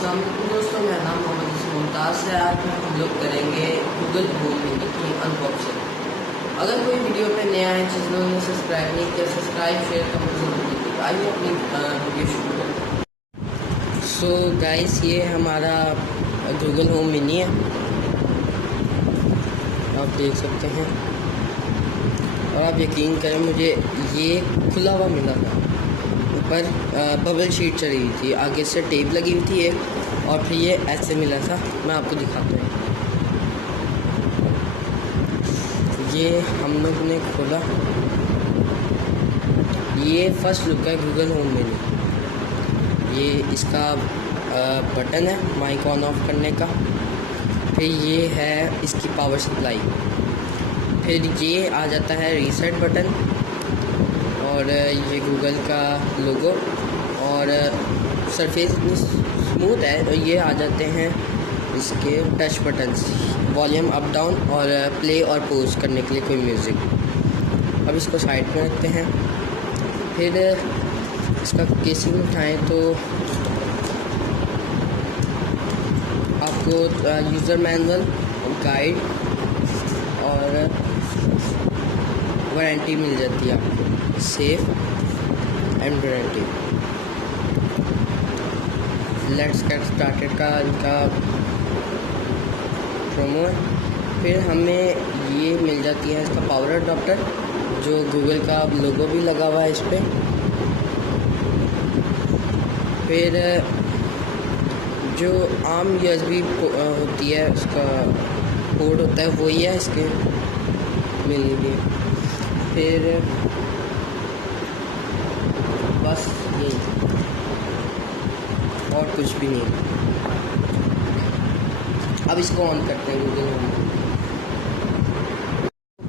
अस्सलाम वालेकुम दोस्तों, मेरा नाम मोहम्मद मुमताज़ है। आज हम लोग करेंगे गूगल होम मिनी की अनबॉक्सिंग। अगर कोई वीडियो पे नया है, चैनल ने सब्सक्राइब नहीं किया, सब्सक्राइब शेयर करना जरूर कीजिएगा। आइए अपनी वीडियो शुरू करते हैं। सो गाइस, ये हमारा गूगल होम मिनी है, आप देख सकते हैं। और आप यकीन करें, मुझे ये खुला हुआ मिला था। ऊपर बबल शीट चढ़ी हुई थी, आगे से टेप लगी हुई थी एक, और फिर ये ऐसे मिला था। मैं आपको दिखाता हूँ। ये हम लोग ने खोला, ये फर्स्ट लुक है गूगल होम मिनी। ये इसका बटन है माइक ऑन ऑफ करने का। फिर ये है इसकी पावर सप्लाई। फिर ये आ जाता है रीसेट बटन, और ये गूगल का लोगो, और सरफेस इतनी स्मूथ है। और ये आ जाते हैं इसके touch buttons, volume up down और प्ले और पॉज करने के लिए कोई म्यूज़िक। अब इसको साइड में रखते हैं। फिर इसका केसिंग उठाएं तो आपको यूज़र मैनुअल, गाइड और वारंटी मिल जाती है आपको, safe and warranty. Let's get started का इनका प्रोमो है। फिर हमें ये मिल जाती है इसका पावर अडॉप्टर, जो गूगल का लोगो भी लगा हुआ है इस पर। फिर जो आम USB होती है, उसका पोर्ट होता है, वही है इसके मिलने लिए। फिर बस यही, और कुछ भी नहीं। अब इसको ऑन करते हैं गूगल होम।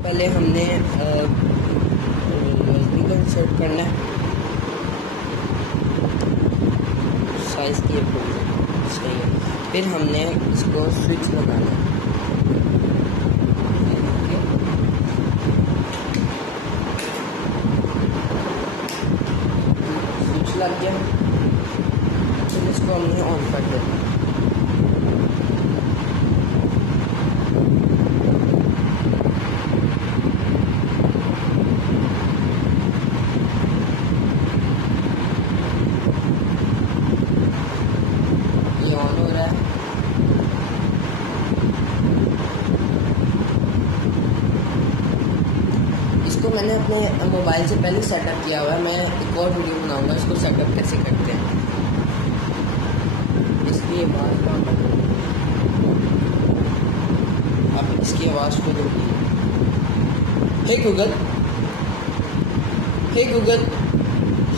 पहले हमने USB को इंसर्ट करना है, साइज़ की सही है। फिर हमने इसको स्विच लगाना है। स्विच लग गया, फिर इसको हमने ऑन कर दिया। ये ऑन हो रहा है। इसको मैंने अपने मोबाइल से पहले सेटअप किया हुआ है। मैं एक और वीडियो बनाऊंगा इसको सेटअप कैसे करते हैं। इसकी आवाज़ कम कर दो, अब इसकी आवाज़ को दो। Hey Google, hey Google,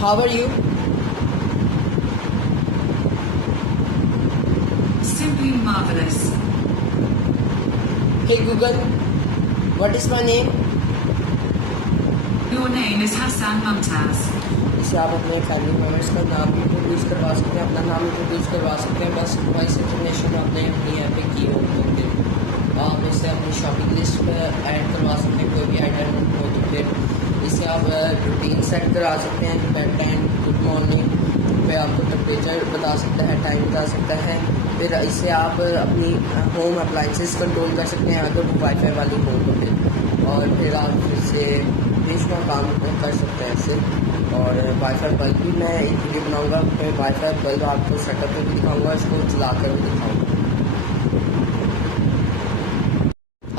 how are you? Simply marvelous. Hey Google, what is my name? Your name is Hassan Mumtaz. इसे आप अपने फैमिली मेम्बर्स का नाम भी इंट्रोड्यूस करवा सकते हैं, अपना नाम इंट्रोड्यूस करवा सकते हैं। बस वॉइस इन्फॉर्मेशन आपने अपनी ऐप पे की हो तो फिर आप इसे अपनी शॉपिंग लिस्ट में ऐड करवा सकते हैं। कोई भी आइटम हो तो फिर इसे आप रूटीन सेट करा सकते हैं, बेड टाइम, गुड मॉर्निंग। फिर आपको टेम्परेचर बता सकता है, टाइम बता सकता है। फिर इसे आप अपनी होम अप्लाइंसेस कंट्रोल कर सकते हैं अगर वो वाईफाई वाली हो तो फिर। और फिर आप इसे बीच में काम कर सकते हैं इससे। और वाईफाई बल्ब भी मैं एक वीडियो बनाऊंगा, फिर वाईफाई बल्ब आपको सेटअप में भी दिखाऊंगा, इसको चला कर भी दिखाऊंगा।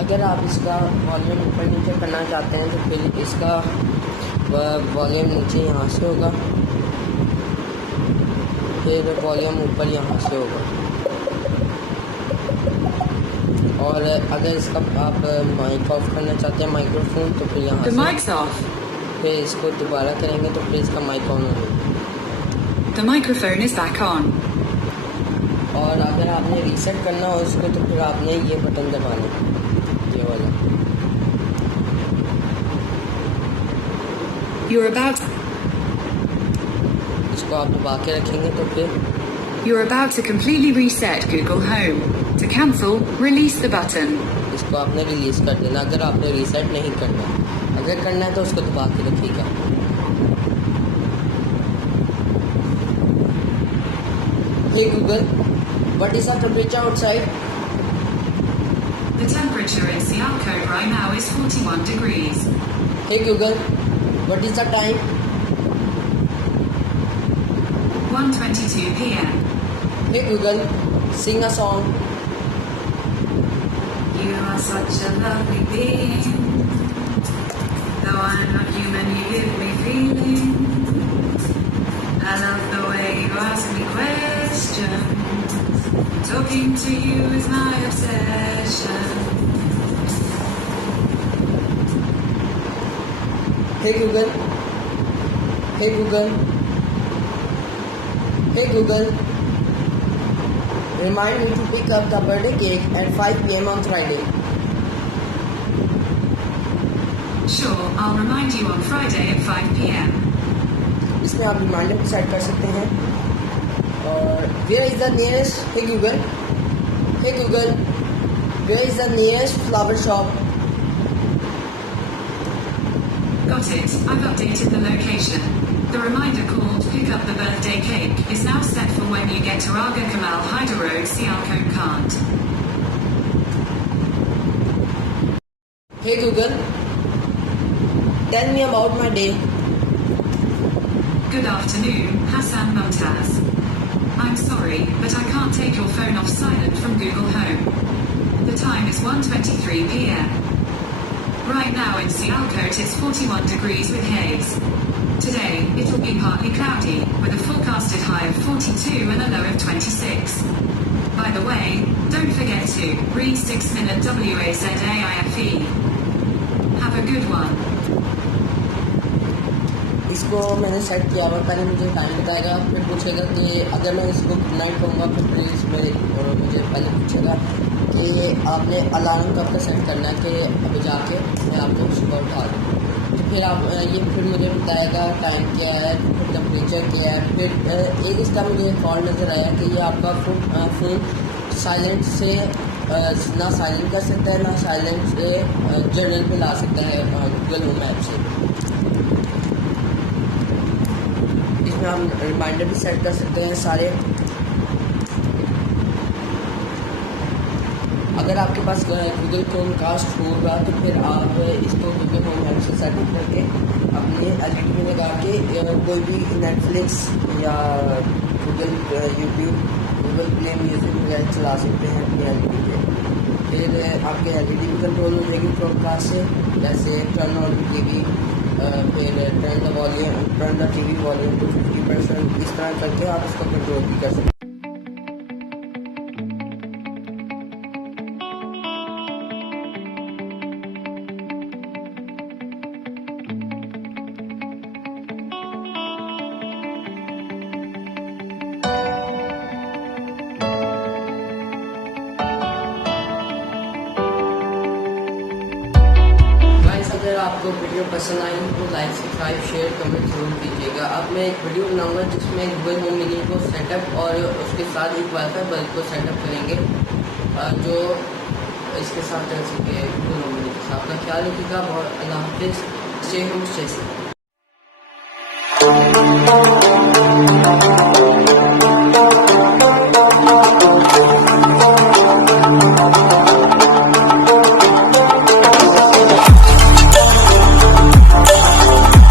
अगर आप इसका वॉल्यूम ऊपर नीचे करना चाहते हैं तो फिर इसका वॉल्यूम नीचे यहाँ से होगा, फिर वॉल्यूम ऊपर यहाँ से होगा। और अगर इसका आप माइक ऑफ करना चाहते हैं, माइक्रोफोन, तो फिर यहाँ The से mic's off. फिर इसको दोबारा करेंगे तो फिर इसका माइक ऑन होगा। The microphone is back on. और अगर आपने रीसेट करना हो इसको तो फिर आपने ये बटन दबाना, ये वाला। You're about इसको आप दबा के रखेंगे तो फिर You're about to completely reset Google Home. To cancel, release the button. इसको आपने रिलीज़ कर देना अगर आपने रीसेट नहीं करना। अगर करना है तो उसको दबा के रखिएगा। हे Google, What is the temperature outside? The temperature in Sialkot right now is 41 degrees. Hey Google, what is the time? 1:22 p.m. Hey Google, sing a song. You are such a lovely being. Though I'm not human, you give me feeling. I love the way you ask me questions. Talking to you is my obsession. Hey Google, hey Google, hey Google, remind me to pick up the birthday cake at 5 p.m. on Friday. Sure, I'll remind you on Friday at 5 p.m. इसमें आप reminder भी set कर सकते हैं. और where is the nearest? Hey Google, where is the nearest flower shop? Got it, I've updated the location. The reminder called Pick Up the Birthday Cake is now set for when you get to Aga Kamal Hyder Road, Sialkot Kant. Hey Google, tell me about my day. Good afternoon, Hassan Mumtaz. I'm sorry, but I can't take your phone off silent from Google Home. The time is 1:23 p.m. Right now in Sialkot it's 41 degrees with haze. Today, it'll be partly cloudy, with a forecasted high of 42 and a low of 26. By the way, don't forget to read 6-minute WAZAIFE. Have a good one. इसको मैंने set किया हुआ, पहले मुझे time बताएगा, फिर पूछेगा कि अगर मैं इसको गुड नाइट कहूँगा फिर प्लीज़ मेरे मुझे पहले पूछेगा कि आपने अलार्म कब का सेट करना है कि अभी जाके मैं आपको सुबह उठा दूँ. तो फिर आप ये फिर मुझे बताएगा टाइम क्या है, फिर टेम्परेचर क्या है. फिर एक इसका मुझे कॉल नज़र आया कि ये आपका फ़ोन साइलेंट से ना साइलेंट कर सकता है, ना साइलेंट से जर्नल पे ला सकता है गूगल होम ऐप से. इसमें आप रिमाइंडर भी सेट कर सकते हैं सारे. अगर आपके पास गूगल क्रोमकास्ट होगा तो फिर आप इसको गूगल होम ऐप से सेटअप करके अपने एलईडी में लगा के कोई भी नेटफ्लिक्स या Google YouTube, Google play music वगैरह चला सकते हैं अपने एलईडी पे. फिर आपके एलईडी भी कंट्रोल हो जाएगी क्रोमकास्ट से, जैसे टर्न ऑन टीवी, फिर turn the TV volume to 50%. इस तरह करके आप इसको कंट्रोल भी कर सकते हैं. अगर आपको वीडियो पसंद आई तो लाइक, सब्सक्राइब, शेयर, कमेंट जरूर कीजिएगा. अब मैं एक वीडियो बनाऊंगा जिसमें गूगल होम मिनी को सेटअप और उसके साथ एक वाईफाई बल्ब को सेटअप करेंगे जो इसके साथ चल सके गूगल होम मिनी के साथ. अपना ख्याल रखिएगा और अल्लाह हाफिज़. Stay home stay safe.